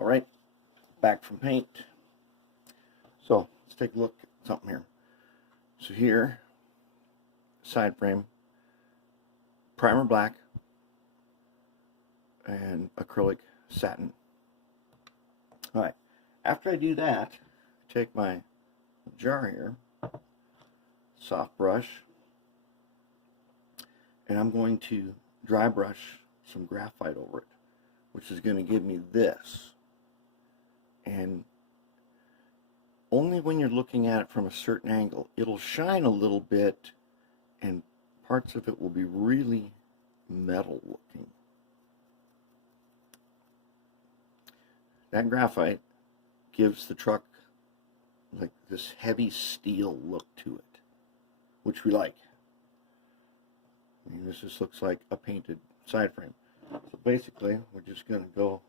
Alright, back from paint. So let's take a look at something here. So here, side frame, primer black, and acrylic satin. Alright, after I do that, take my jar here, soft brush, and I'm going to dry brush some graphite over it, which is going to give me this. And only when you're looking at it from a certain angle, it'll shine a little bit and parts of it will be really metal looking. That graphite gives the truck like this heavy steel look to it, which we like. I mean, this just looks like a painted side frame. So basically, we're just going to go,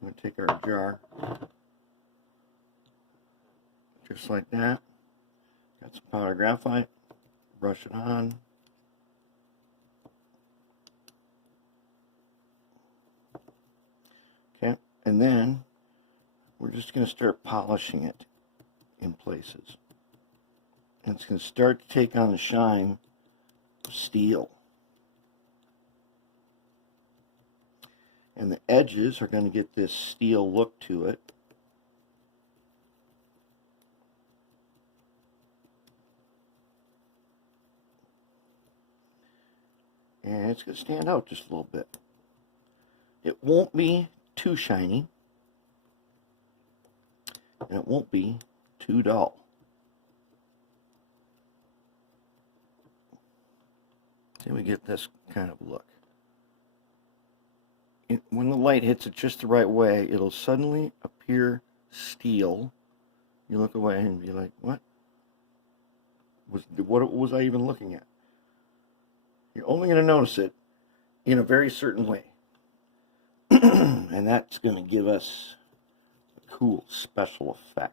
I'm going to take our jar, just like that. Got some powder graphite, brush it on. Okay, and then we're just going to start polishing it in places. And it's going to start to take on the shine of steel. And the edges are going to get this steel look to it. And it's going to stand out just a little bit. It won't be too shiny. And it won't be too dull. See, we get this kind of look. When the light hits it just the right way, it'll suddenly appear steel. You look away and be like, what was I even looking at? You're only going to notice it in a very certain way. And that's going to give us a cool special effect.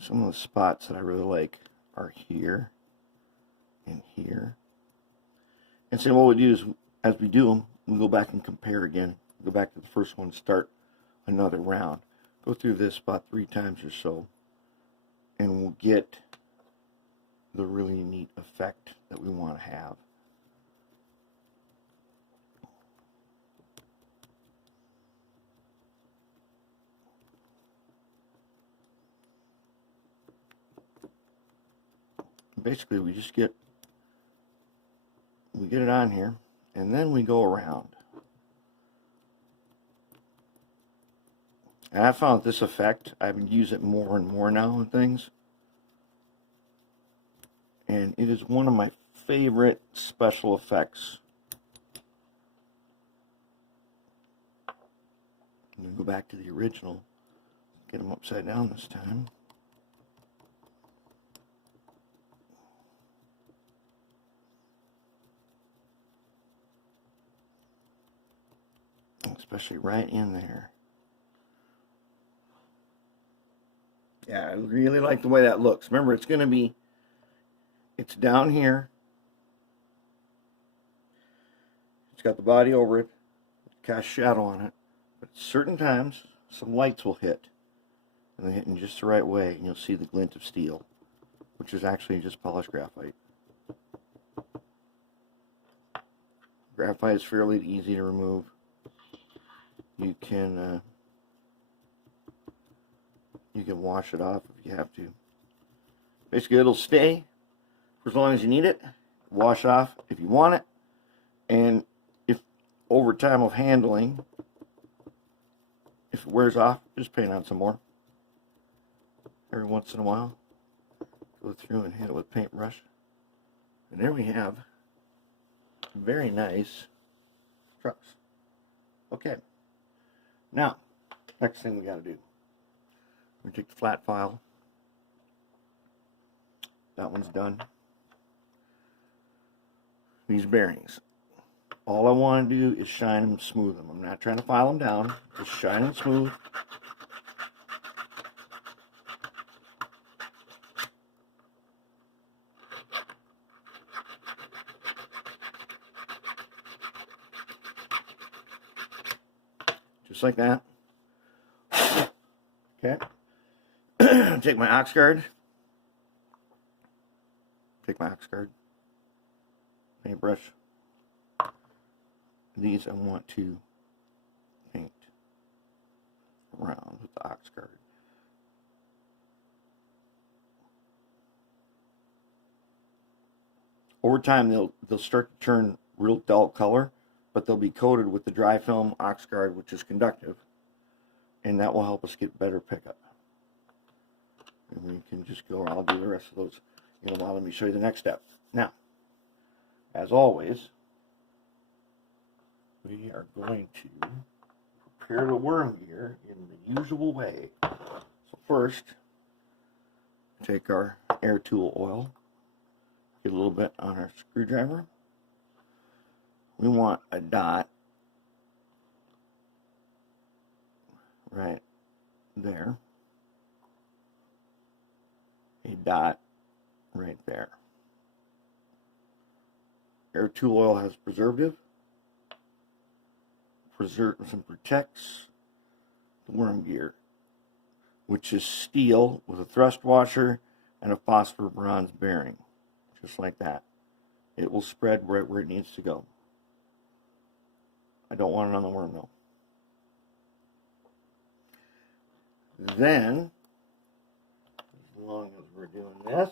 Some of the spots that I really like are here and here. And so what we do is, as we do them, we go back and compare again. Go back to the first one, start another round. Go through this about 3 times or so, and we'll get the really neat effect that we want to have. Basically, we get it on here, and then we go around. And I found this effect, I use it more and more now in things. And it is one of my favorite special effects. I'm going to go back to the original. Get them upside down this time. Especially right in there. Yeah, I really like the way that looks. Remember, it's going to be, it's down here. It's got the body over it. Cast shadow on it. But at certain times, some lights will hit. And they hit in just the right way, and you'll see the glint of steel, which is actually just polished graphite. Graphite is fairly easy to remove. You can wash it off if you have to. Basically, it'll stay for as long as you need it. Wash off if you want it. And if over time of handling, if it wears off, just paint on some more. Every once in a while, go through and hit it with a paintbrush. And there we have very nice trucks. Okay. Now, next thing we got to do. We take the flat file. That one's done. these bearings. All I want to do is shine them, smooth them. I'm not trying to file them down, just shine them smooth. Just like that. Okay. Take my ox guard. Paintbrush. These I want to paint around with the ox guard. Over time, they'll start to turn real dull color, but they'll be coated with the dry film ox guard, which is conductive, and that will help us get better pickup. And we can just go. I'll do the rest of those in a while. Let me show you the next step. Now, as always, we are going to prepare the worm gear in the usual way. So first, take our air tool oil, get a little bit on our screwdriver. We want a dot right there, a dot right there. Air tool oil has preservative. Preserves and protects the worm gear, which is steel with a thrust washer and a phosphor bronze bearing, just like that. It will spread right where it needs to go. I don't want it on the worm though. Then, as long as we're doing this,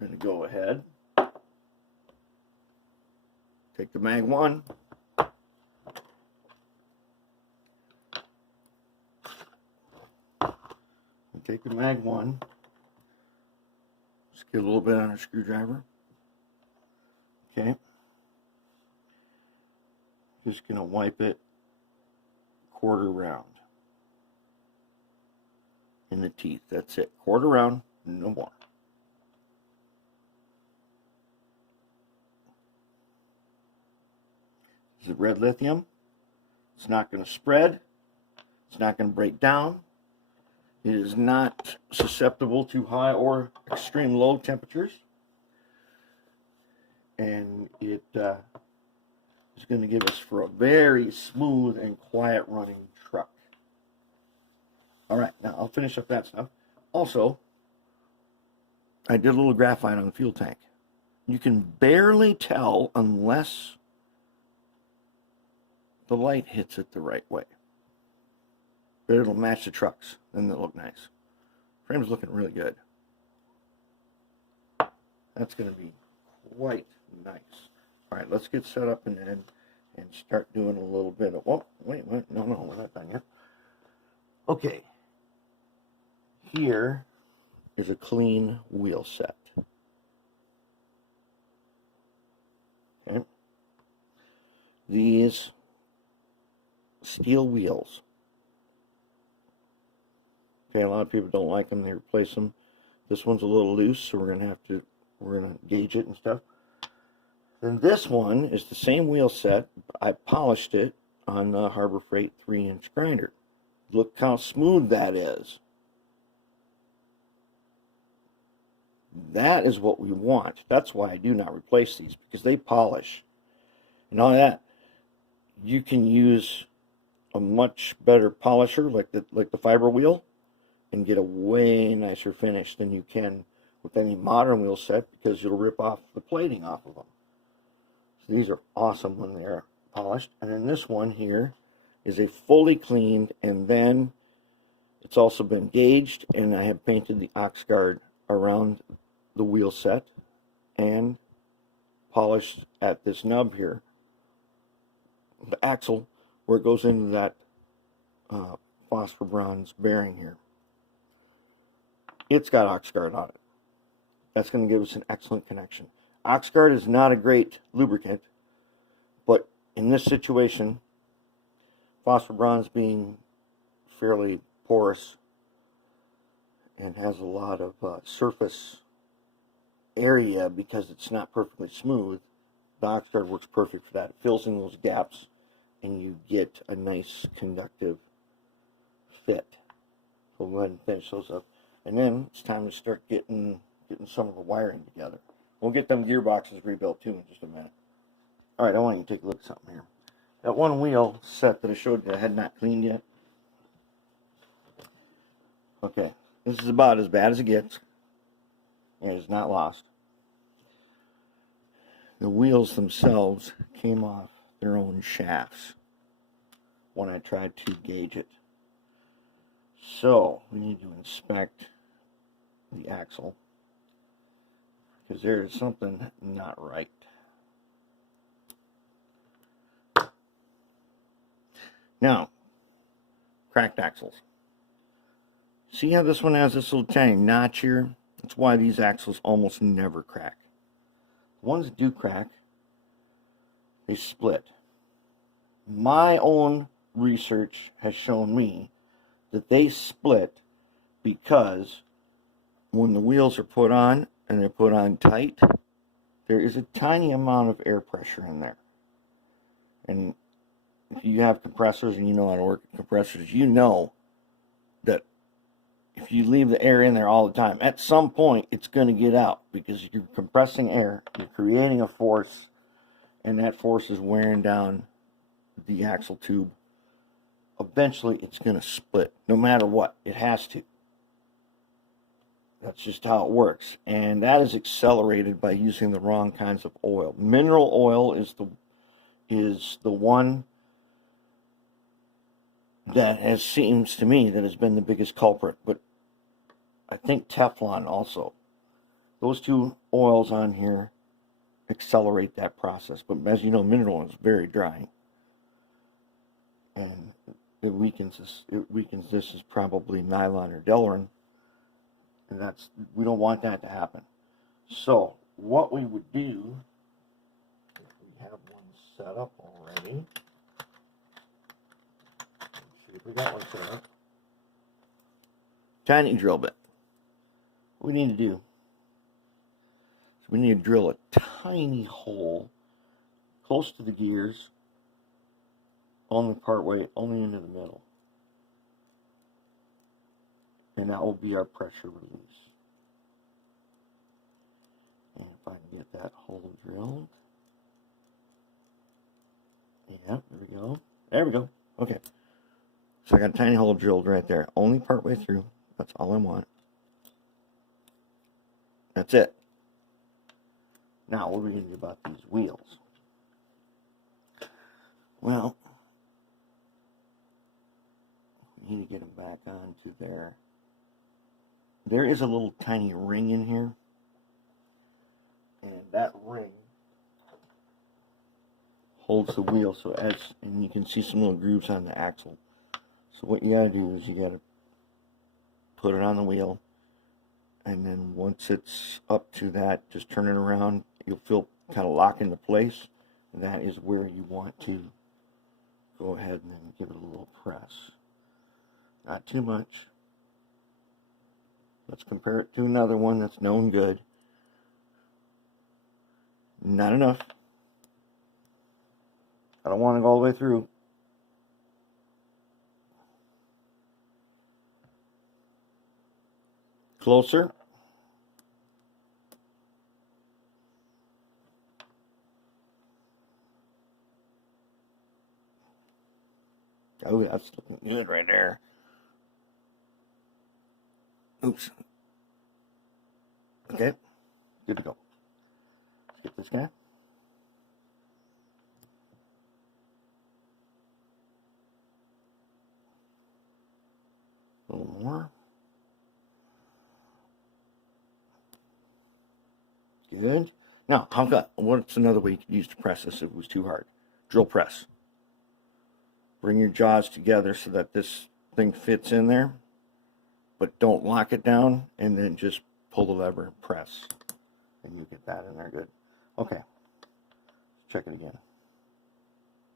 I'm going to go ahead, take the mag 1, take the mag 1, just get a little bit on our screwdriver. Okay. Just going to wipe it quarter round in the teeth. That's it. Quarter round, no more. This is red lithium. It's not going to spread. It's not going to break down. It is not susceptible to high or extreme low temperatures. And it is going to give us for a very smooth and quiet running truck. Alright, now I'll finish up that stuff. Also, I did a little graphite on the fuel tank. You can barely tell unless the light hits it the right way. But it'll match the trucks, then they'll look nice. Frame's looking really good. That's going to be quite nice. Alright, let's get set up and start doing a little bit of, oh, wait, no, we're not done yet. Okay, here is a clean wheel set. Okay, these steel wheels. Okay, a lot of people don't like them, they replace them. This one's a little loose, so we're gonna gauge it and stuff. Then this one is the same wheel set. I polished it on the Harbor Freight 3-inch grinder. Look how smooth that is. That is what we want. That's why I do not replace these, because they polish. And all that, you can use a much better polisher like the fiber wheel and get a way nicer finish than you can with any modern wheel set, because you'll rip off the plating off of them. So these are awesome when they're polished. And then this one here is a fully cleaned, and then it's also been gauged, and I have painted the ox guard around the wheel set and polished at this nub here, the axle, where it goes into that phosphor bronze bearing here. It's got ox guard on it. That's going to give us an excellent connection. Ox guard is not a great lubricant, but in this situation, phosphor bronze being fairly porous and has a lot of surface area because it's not perfectly smooth, box guard works perfect for that. It fills in those gaps, and you get a nice conductive fit. So we'll go ahead and finish those up, and then it's time to start getting some of the wiring together. We'll get them gearboxes rebuilt too in just a minute. All right, I want you to take a look at something here. That one wheel set that I showed you I had not cleaned yet. Okay, this is about as bad as it gets. It is not lost. The wheels themselves came off their own shafts when I tried to gauge it. So we need to inspect the axle, because there is something not right. Now, cracked axles. See how this one has this little tiny notch here? That's why these axles almost never crack. The ones that do crack, they split. My own research has shown me that they split because when the wheels are put on and they're put on tight, there is a tiny amount of air pressure in there. And if you have compressors and you know how to work compressors, you know that if you leave the air in there all the time, at some point it's going to get out, because you're compressing air, you're creating a force, and that force is wearing down the axle tube. Eventually it's going to split, no matter what. It has to. That's just how it works, and that is accelerated by using the wrong kinds of oil. Mineral oil is the one that seems to me that has been the biggest culprit, but I think Teflon also. Those two oils on here accelerate that process, but as you know, mineral oil is very dry, and it weakens this. This is probably nylon or Delrin, and we don't want that to happen. So what we would do, if we have one set up already, let's see if we got one set up. Tiny drill bit. What we need to do is we need to drill a tiny hole close to the gears, only part way, only into the middle. And that will be our pressure release. And if I can get that hole drilled. Yeah, there we go. There we go. Okay. So I got a tiny hole drilled right there. Only part way through. That's all I want. That's it. Now, what are we going to do about these wheels? Well, we need to get them back onto there. There is a little tiny ring in here, and that ring holds the wheel, and you can see some little grooves on the axle. So what you gotta do is you gotta put it on the wheel, and then once it's up to that, just turn it around. You'll feel kind of lock into place, and that is where you want to go ahead and then give it a little press. Not too much. Let's compare it to another one that's known good. Not enough. I don't want to go all the way through. Closer. Oh, that's looking good right there. Oops. Okay, good to go. Let's get this guy. A little more. Good. Now, what's another way you could use to press this if it was too hard? Drill press. Bring your jaws together so that this thing fits in there, but don't lock it down, and then just pull the lever and press, and you get that in there good. Okay, let's check it again.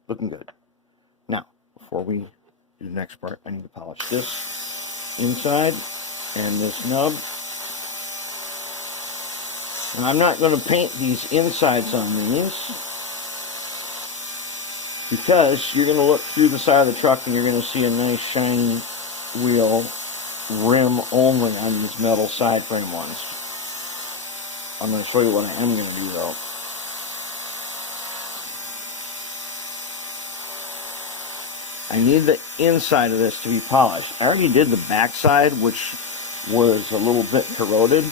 Looking good. Now, before we do the next part, I need to polish this inside and this nub. And I'm not going to paint these insides on these. because you're going to look through the side of the truck and you're going to see a nice shiny wheel rim only on these metal side frame ones. I'm going to show you what I am going to do though. I need the inside of this to be polished. I already did the back side, which was a little bit corroded.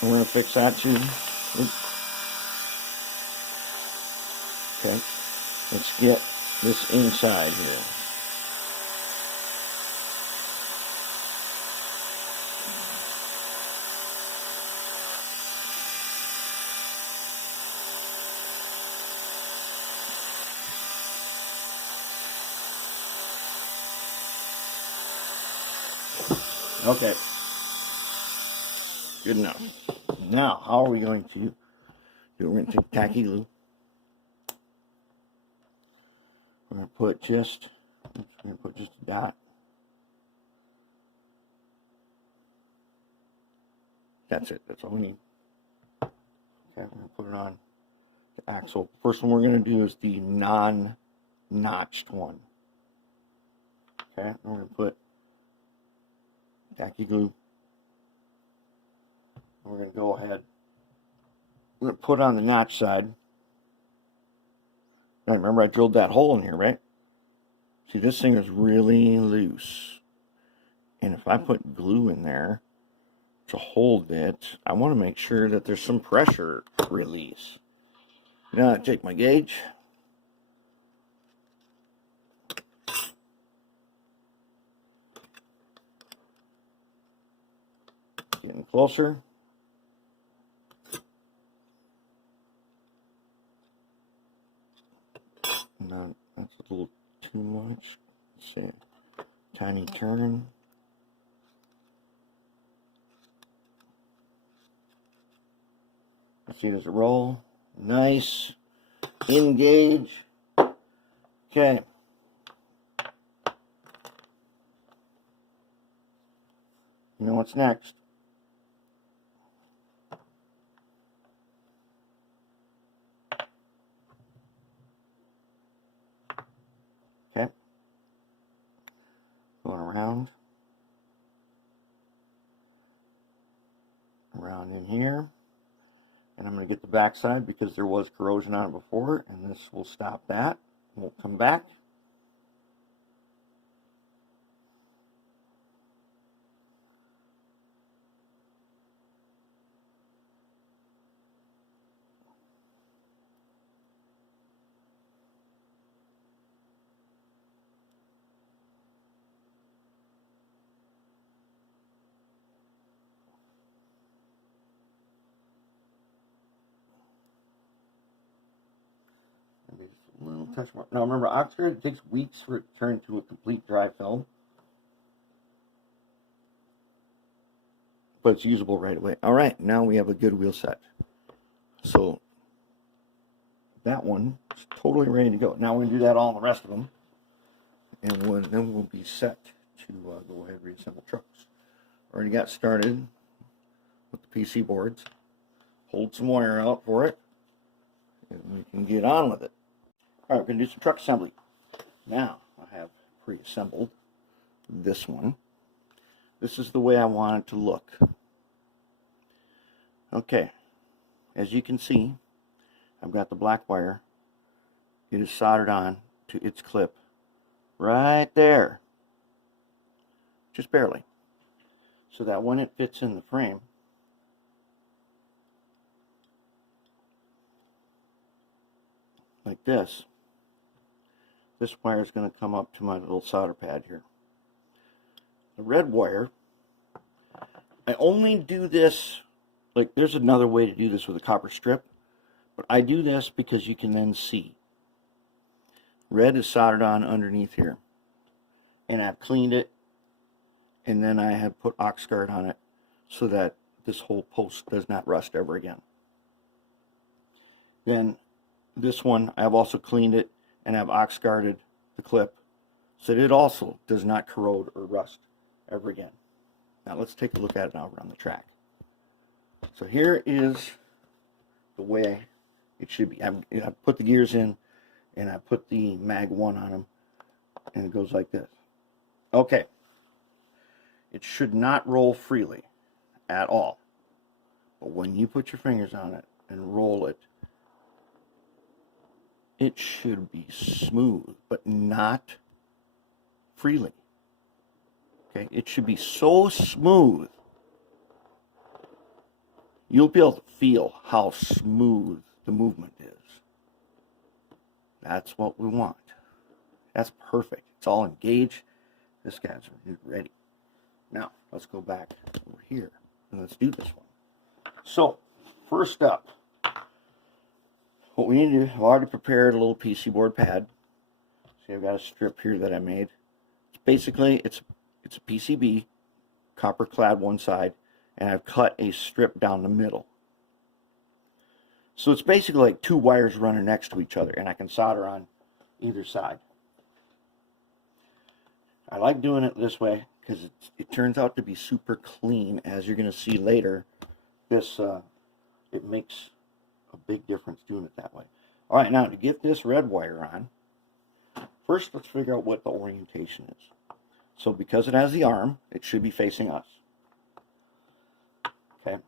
I'm going to fix that too. Okay, let's get this inside here. Okay, good enough. Now, how are we going to do it? We're going to take tacky glue. We're going to put just a dot. That's it. That's all we need. Okay, we're going to put it on the axle. First one we're going to do is the non-notched one. Okay, we're going to put tacky glue. We're going to go ahead. We're going to put on the notch side. Now remember I drilled that hole in here, right? See, this thing is really loose. And if I put glue in there to hold it, I want to make sure that there's some pressure release. Now I take my gauge. Getting closer. No, that's a little too much. Let's see. Tiny turn. Let's see, does it roll? Nice. Engage. Okay. You know what's next? Okay. Going around in here. And I'm going to get the back side because there was corrosion on it before, and this will stop that. We'll come back. A little touch more. Now remember, Oxford, it takes weeks for it to turn to a complete dry film. But it's usable right away. Alright, now we have a good wheel set. So, that one is totally ready to go. Now we're going to do that all on the rest of them. And then we'll be set to go ahead and reassemble trucks. Already got started with the PC boards. Hold some wire out for it. And we can get on with it. Alright, we're going to do some truck assembly. Now, I have pre-assembled this one. This is the way I want it to look. Okay, as you can see, I've got the black wire. It is soldered on to its clip right there. Just barely. So that when it fits in the frame, like this wire is going to come up to my little solder pad here. The red wire, I only do this, like there's another way to do this with a copper strip, but I do this because you can then see. Red is soldered on underneath here. And I've cleaned it, and then I have put Oxguard on it so that this whole post does not rust ever again. Then this one, I've also cleaned it, and I've Oxguarded the clip so that it also does not corrode or rust ever again. Now let's take a look at it now around the track. So here is the way it should be. I put the gears in, and I put the mag 1 on them, and it goes like this. Okay. It should not roll freely at all. But when you put your fingers on it and roll it, it should be smooth, but not freely. Okay? It should be so smooth, you'll be able to feel how smooth the movement is. That's what we want. That's perfect. It's all engaged. This guy's ready. Now, let's go back over here and let's do this one. So, first up, what we need to do, I've already prepared a little PC board pad. See, I've got a strip here that I made. Basically, it's a PCB, copper clad one side, and I've cut a strip down the middle. So it's basically like 2 wires running next to each other, and I can solder on either side. I like doing it this way because it turns out to be super clean. As you're going to see later, it makes a big difference doing it that way. All right, now to get this red wire on, first let's figure out what the orientation is. So because it has the arm, it should be facing us. Okay,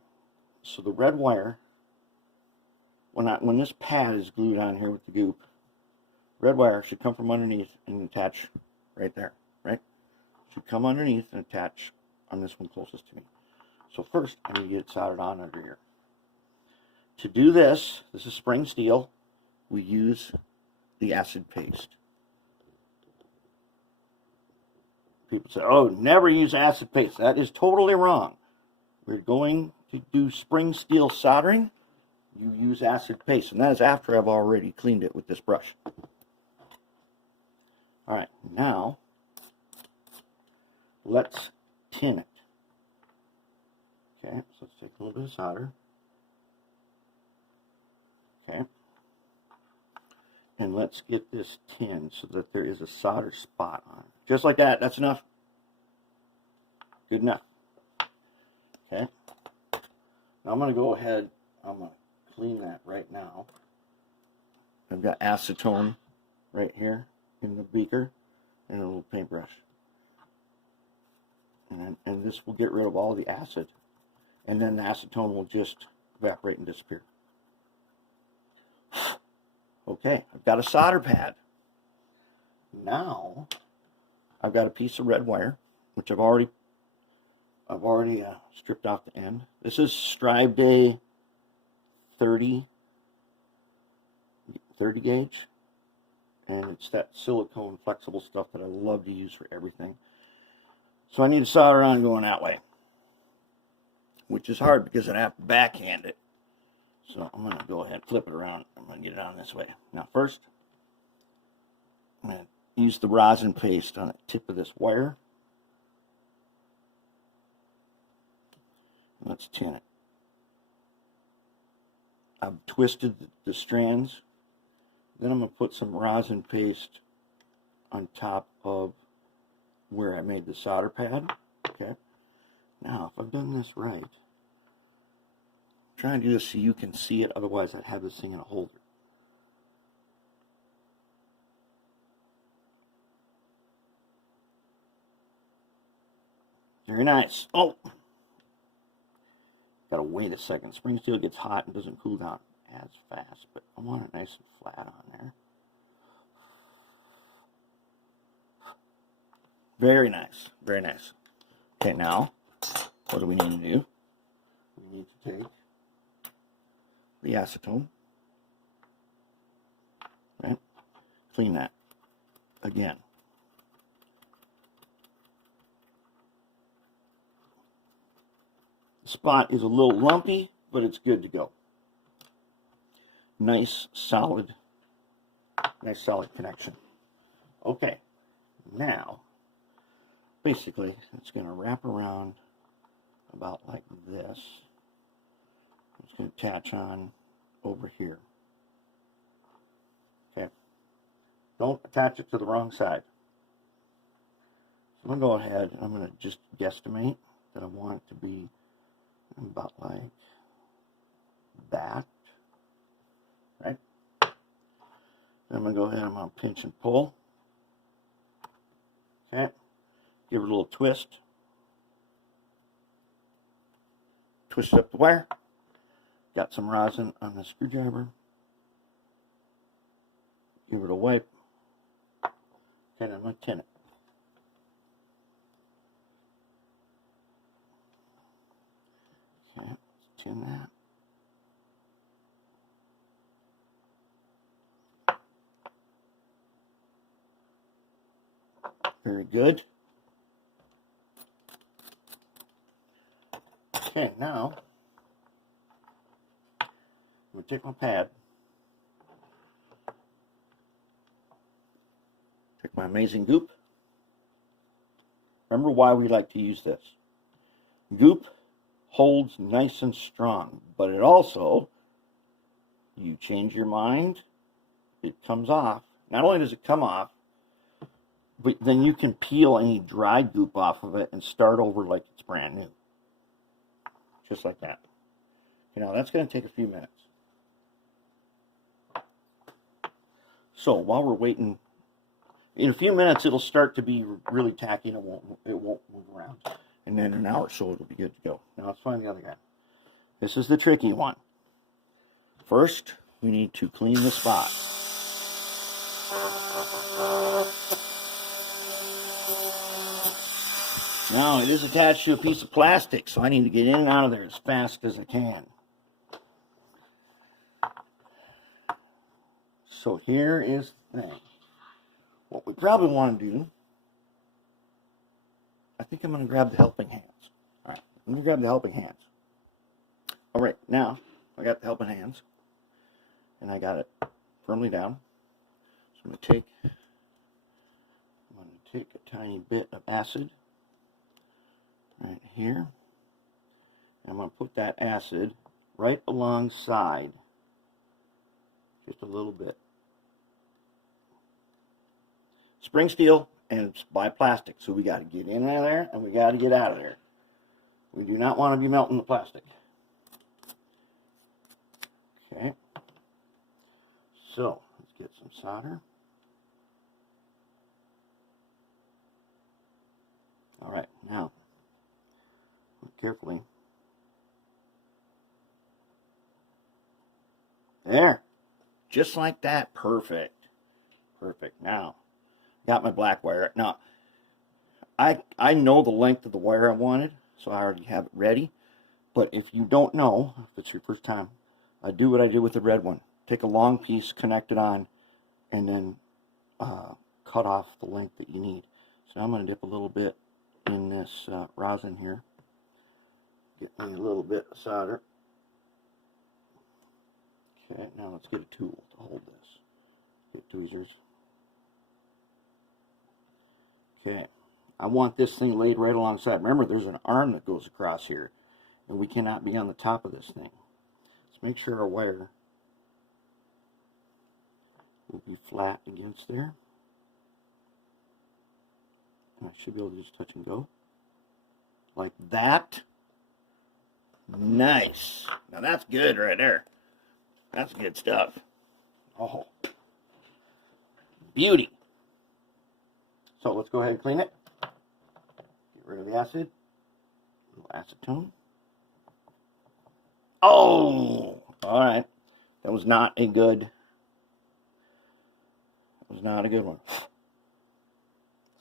so the red wire, when this pad is glued on here with the goop, red wire should come from underneath and attach right there, right? Should come underneath and attach on this one closest to me. So first, I need to get it soldered on under here. To do this, this is spring steel, we use the acid paste. People say, oh, never use acid paste. That is totally wrong. We're going to do spring steel soldering. You use acid paste, and that is after I've already cleaned it with this brush. All right, now let's tin it. Okay, so let's take a little bit of solder. Okay, and let's get this tin so that there is a solder spot on it. Just like that, that's enough. Good enough. Okay, now I'm going to go ahead, I'm going to clean that right now. I've got acetone right here in the beaker and a little paintbrush. And this will get rid of all the acid. And then the acetone will just evaporate and disappear. Okay, I've got a solder pad. Now, I've got a piece of red wire, which I've already stripped off the end. This is Strive Day 30 gauge. And it's that silicone flexible stuff that I love to use for everything. So I need to solder on going that way, which is hard because I have to backhand it. So I'm going to go ahead and flip it around. I'm going to get it on this way. Now first, I'm going to use the rosin paste on the tip of this wire. Let's tin it. I've twisted the strands. Then I'm going to put some rosin paste on top of where I made the solder pad. Okay. Now, if I've done this right, I'm trying to do this so you can see it, otherwise I'd have this thing in a holder. Very nice. Oh! Gotta wait a second. Spring steel gets hot and doesn't cool down as fast, but I want it nice and flat on there. Very nice, very nice. Okay, now, what do we need to do? We need to take the acetone, right? Clean that again. The spot is a little lumpy, but it's good to go. Nice solid connection. Okay, now, basically, it's going to wrap around about like this. It's going to attach on over here. Okay, don't attach it to the wrong side. So I'm going to go ahead and I'm going to just guesstimate that I want it to be about like that. right? Then I'm going to go ahead and I'm going to pinch and pull. Okay. Give it a little twist. Twist up the wire. Got some rosin on the screwdriver. Give it a wipe. Okay, I'm going to tin it. Okay, let's tin that. Very good. Okay, now I'm going to take my pad, take my amazing goop. Remember why we like to use this. Goop holds nice and strong, but it also, you change your mind, it comes off. Not only does it come off, but then you can peel any dry goop off of it and start over like it's brand new. Just like that. You know, that's going to take a few minutes. So while we're waiting, in a few minutes it'll start to be really tacky and it won't move around. And then in an hour or so it'll be good to go. Now let's find the other guy. This is the tricky one. First, we need to clean the spot. Now, it is attached to a piece of plastic, so I need to get in and out of there as fast as I can. So here is the thing. What we probably want to do, I think I'm going to grab the helping hands. All right, I'm going to grab the helping hands. All right, now I got the helping hands, and I got it firmly down. So I'm going to take a tiny bit of acid right here. And I'm going to put that acid right alongside, just a little bit. Spring steel and it's by plastic, so we got to get in and out of there and we got to get out of there. We do not want to be melting the plastic. Okay. So let's get some solder. All right, now carefully. There. Just like that. Perfect. Perfect. Now, got my black wire. Now, I know the length of the wire I wanted, so I already have it ready. But if you don't know, if it's your first time, I do what I did with the red one. Take a long piece, connect it on, and then cut off the length that you need. So now I'm going to dip a little bit in this rosin here. Get me a little bit of solder. Okay, now let's get a tool to hold this. Get tweezers. Okay, I want this thing laid right alongside. Remember, there's an arm that goes across here, and we cannot be on the top of this thing. Let's make sure our wire will be flat against there. And I should be able to just touch and go. Like that. Nice. Now that's good right there. That's good stuff. Oh. Beauty. So let's go ahead and clean it. Get rid of the acid. A little acetone. Oh! Alright. That was not a good one. So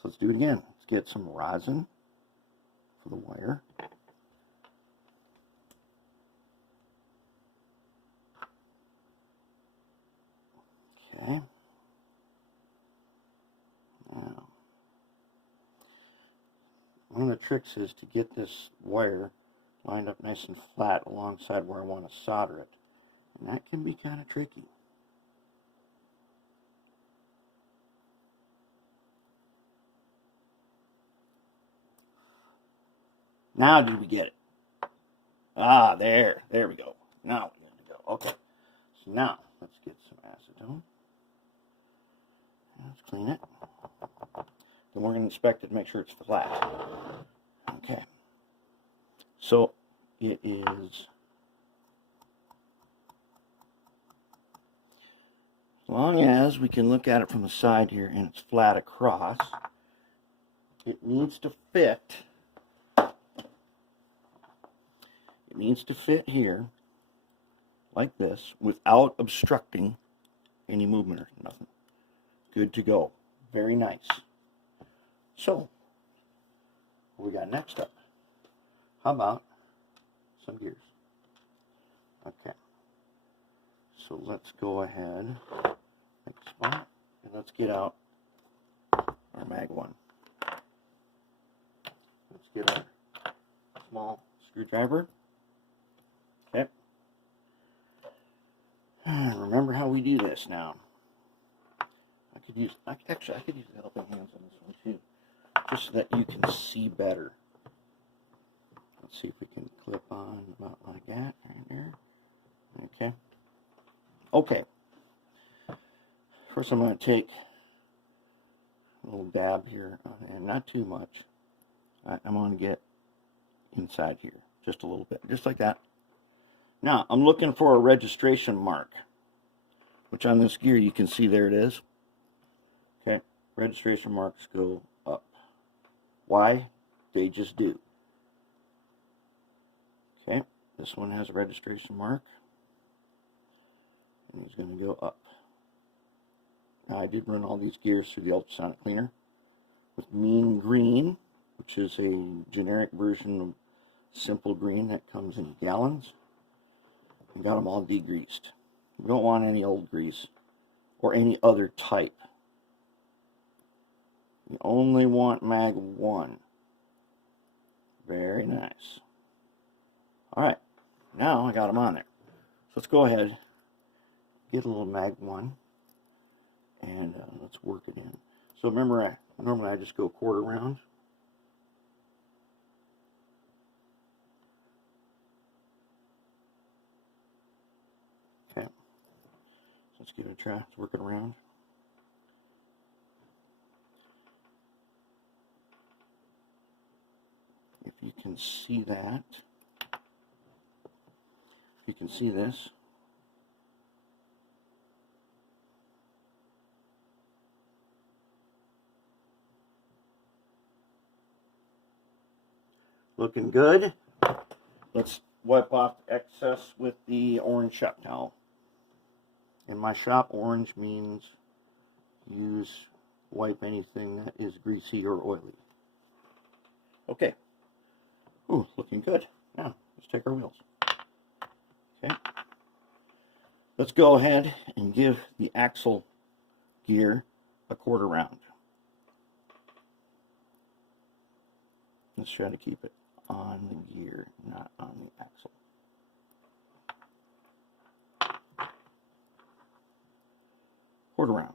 let's do it again. Let's get some rosin for the wire. Okay. Now, one of the tricks is to get this wire lined up nice and flat alongside where I want to solder it. And that can be kind of tricky. Now did we get it? Ah, there we go. Now we're good to go. Okay. So now let's get some acetone. Let's clean it. Then we're going to inspect it to make sure it's flat. Okay. So it is As long as we can look at it from the side here and it's flat across, it needs to fit. It needs to fit here like this without obstructing any movement or nothing. Good to go. Very nice. So, what we got next up? How about some gears? Okay. So let's go ahead, make a spot, and let's get out our mag 1. Let's get our small screwdriver. Okay. Remember how we do this now. I could use the helping hands on this one too, just so that you can see better. Let's see if we can clip on about like that right there. Okay. Okay. First I'm going to take a little dab here, and not too much. I'm going to get inside here just a little bit, just like that. Now I'm looking for a registration mark, which on this gear you can see there it is. Okay, registration marks go up. Why? They just do. Okay, this one has a registration mark, and he's going to go up. Now I did run all these gears through the ultrasonic cleaner with mean green, which is a generic version of simple green that comes in gallons, and got them all degreased. We don't want any old grease or any other type. You only want mag 1. Very nice. Alright, now I got them on there. So let's go ahead, get a little mag 1, and let's work it in. So remember, normally I just go quarter round. Okay, so let's give it a try. Let's work it around. If you can see that, you can see this. Looking good. Let's wipe off the excess with the orange shop towel. In my shop, orange means wipe anything that is greasy or oily. Okay. Ooh, looking good. Now, let's take our wheels. Okay. Let's go ahead and give the axle gear a quarter round. Let's try to keep it on the gear, not on the axle. Quarter round.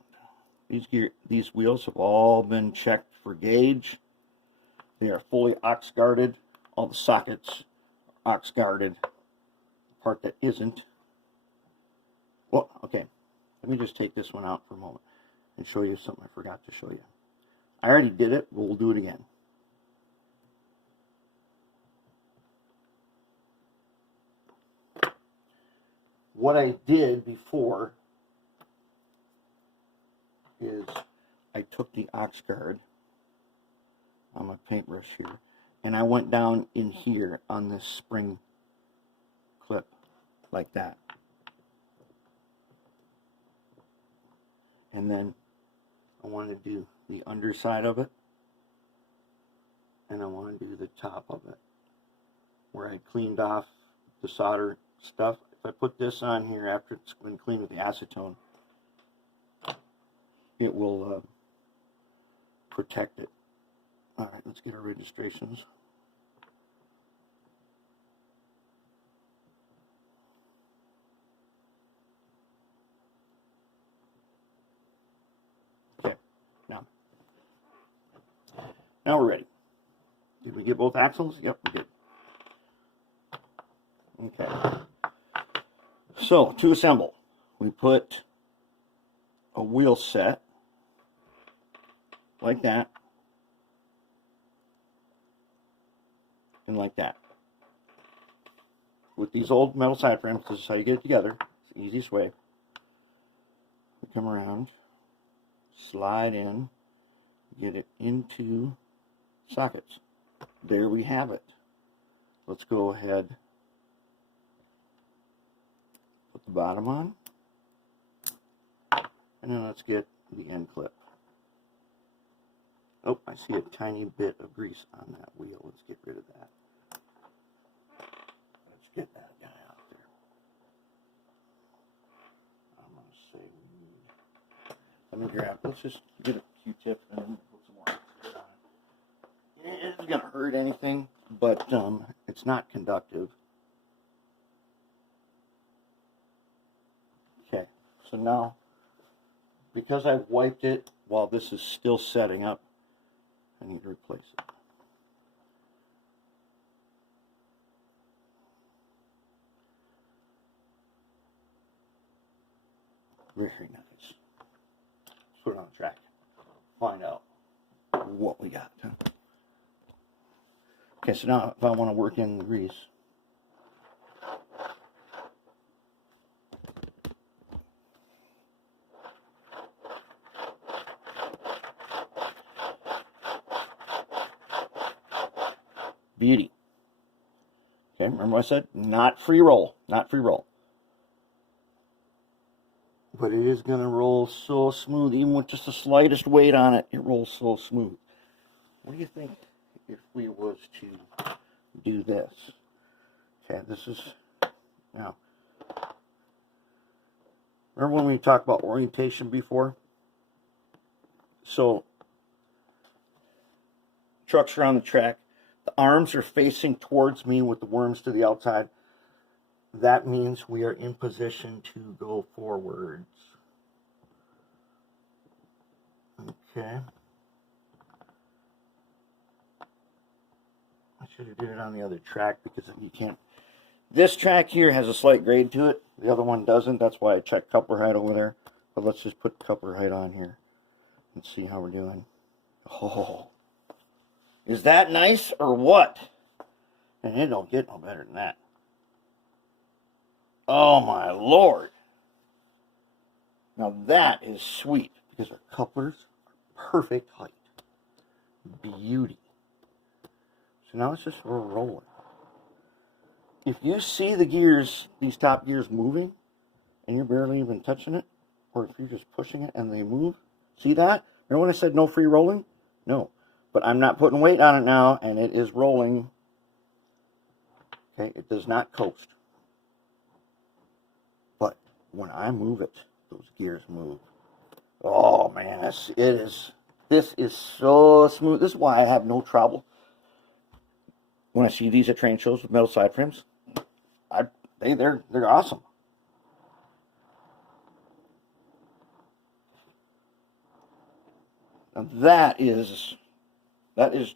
These wheels have all been checked for gauge. They are fully ox guarded. All the sockets are ox guarded. The part that isn't. Well, okay. Let me just take this one out for a moment and show you something I forgot to show you. I already did it, but we'll do it again. What I did before is I took the ox guard on my paintbrush here, and I went down in here on this spring clip like that. And then I want to do the underside of it, and I want to do the top of it, where I cleaned off the solder stuff. If I put this on here after it's been cleaned with the acetone, it will protect it. Alright, let's get our registrations. Okay, now we're ready. Did we get both axles? Yep, we did. Okay. So, to assemble, we put a wheel set like that and like that. With these old metal side frames, this is how you get it together. It's the easiest way. We come around, slide in, get it into sockets. There we have it. Let's go ahead, put the bottom on, and then let's get the end clip. Oh, I see a tiny bit of grease on that wheel. Let's get rid of that. Let's get that guy out there. I'm going to say, let me grab, let's just get a Q-tip and then put some more on it. It isn't going to hurt anything, but it's not conductive. Okay, so now, because I've wiped it while this is still setting up, I need to replace it. Very nice. Let's put it on the track. Find out what we got. Okay, so now if I want to work in the grease, beauty. Okay, remember what I said? Not free roll. Not free roll. But it is going to roll so smooth, even with just the slightest weight on it, it rolls so smooth. What do you think if we was to do this? Okay, this is, now, remember when we talked about orientation before? So, trucks are on the track. The arms are facing towards me with the worms to the outside. That means we are in position to go forwards. Okay. I should have did it on the other track because you can't. This track here has a slight grade to it. The other one doesn't. That's why I checked coupler height over there. But let's just put coupler height on here and see how we're doing. Oh. Is that nice or what? And it don't get no better than that. Oh my Lord. Now that is sweet because our couplers are perfect height. Beauty. So now it's just we're rolling. If you see the gears, these top gears moving, and you're barely even touching it, or if you're just pushing it and they move, see that? Remember when I said no free rolling? No. But I'm not putting weight on it now, and it is rolling. Okay, it does not coast. But when I move it, those gears move. Oh man, this is so smooth. This is why I have no trouble when I see these at train shows with metal side frames. They're awesome. Now that is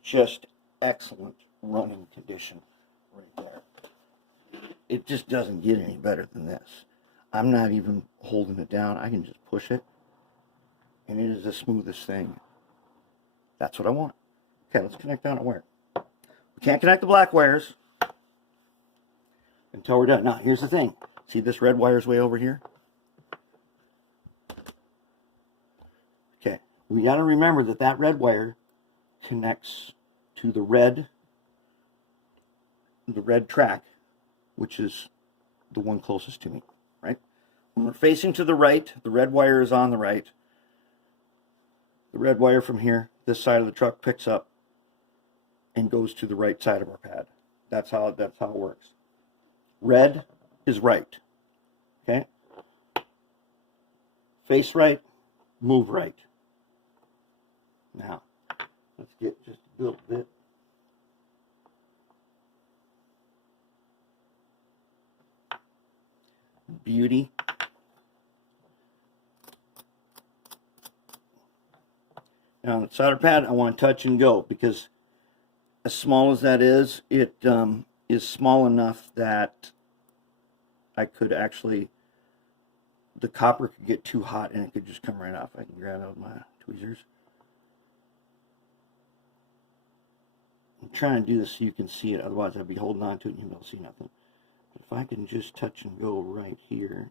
just excellent running condition right there. It just doesn't get any better than this. I'm not even holding it down. I can just push it, and it is the smoothest thing. That's what I want. Okay, let's connect down a wire. We can't connect the black wires until we're done. Now, here's the thing. See this red wire's way over here? Okay, we got to remember that that red wire connects to the red track, which is the one closest to me, right? When we're facing to the right, the red wire is on the right. The red wire from here, this side of the truck, picks up and goes to the right side of our pad. That's how it works. Red is right. Okay? Face right, move right. Now, let's get just a little bit. Beauty. Now, the solder pad, I want to touch and go because as small as that is, it is small enough that I could actually, the copper could get too hot and it could just come right off. I can grab out my tweezers. I'm trying to do this so you can see it, otherwise I'd be holding on to it and you won't see nothing. But if I can just touch and go right here,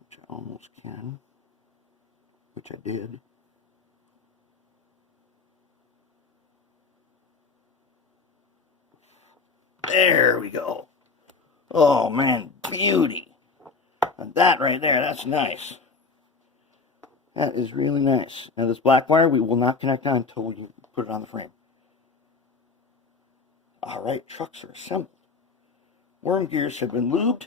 which I almost can, which I did. There we go. Oh man, beauty. And that right there, that's nice. That is really nice. Now this black wire we will not connect on until we put it on the frame. Alright, trucks are assembled. Worm gears have been lubed.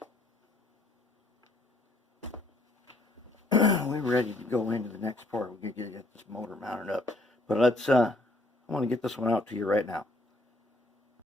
We're ready to go into the next part. We're going to get this motor mounted up. But let's, I want to get this one out to you right now.